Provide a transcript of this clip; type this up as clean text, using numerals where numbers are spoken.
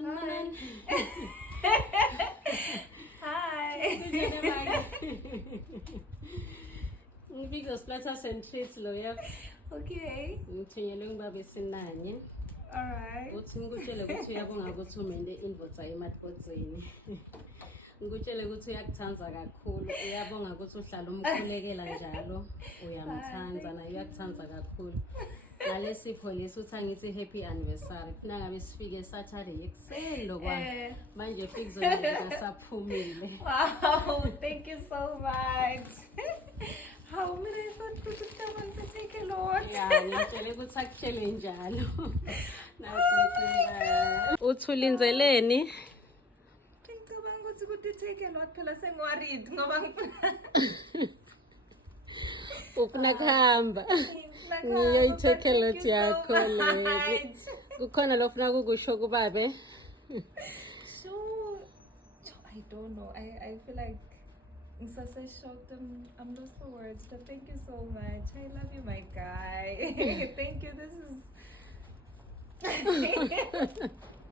Hi. Hi. Ngifika splatter centris loya. Okay. Ngithunyelwe ngibaba esinanye. All right. Uthi ngikutshele ukuthi uyabonga ukuthi umende invoice emadvodzeni. Ngikutshele ukuthi uyakuthanda kakhulu. Uyabonga ukuthi uhlala umkhulekela njalo. Uyamthanda naye uyakuthanda kakhulu. Ngalesipho lesi uthi angithi happy anniversary. Funa ngabe sifike Saturday ekuseni lokwa. Manje fix zona saphumile. Wow, thank you so much. How many I thought this would come on to take a lot. Yeah, ngitshele ukuthi akushele njalo. Uthulinzeleni? Ngicabanga ukuthi kuthi take a lot phela sengiworried ngoba ngifuna Ufuna kuhamba. Ngiyoyitake a lot yakho le. Kukhona lofuna kukusho kubabe? So I don't know. I feel like I'm so shocked. I'm lost for words. But thank you so much. I love you, my guy. Thank you. This is